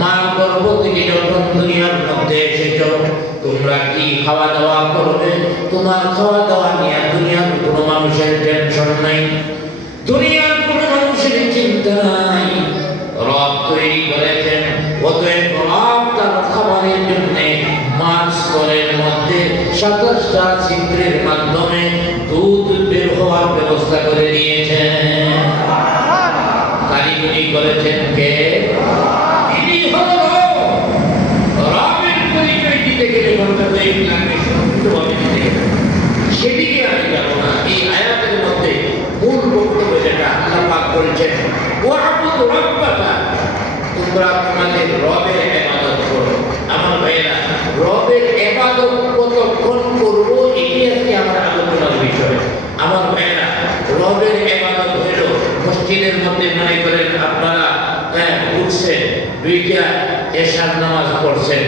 মা গর্ভ থেকে যখন দুনিয়ার মধ্যে এসেছো, তোমরা কি খাওয়া দাওয়া করবে? তোমার খাওয়া দাওয়া নিয়ে দুনিয়ার কোনো মানুষের টেনশন নাই, দুনিয়ার কোনো মানুষের চিন্তা নাই। রব তৈরি করেছেন, অতএব রব তার খাবারের জন্য মাছ স্তরের মধ্যে 27টা ছিদ্রের মাধ্যমে দুধ বের হওয়ার ব্যবস্থা করে দিয়েছেন। কারিগরি করেছেন কে? তিনি হলো রবের পরিচয় দিতে গেলে বলতে ইসলামকে সুন্দরভাবে দিতে গেলে সেদিকে আমি যাব না। এই আয়াতের মধ্যে মূল বক্তব্য যেটা আল্লাহ পাক বলছেন, ওয়াবুদ রাব্বাকা, তোমরা তোমাদের রবের ইবাদত করো। আমার ভাইয়েরা, রবের ইবাদত কতক্ষণ করব এটি আজকে আমার আলোচনার বিষয়। আমার ভাইয়েরা, রবের ইবাদত হইল মসজিদের মধ্যে মনে করেন আপনারা উঠছেন, দুইটা এশার নামাজ পড়ছেন,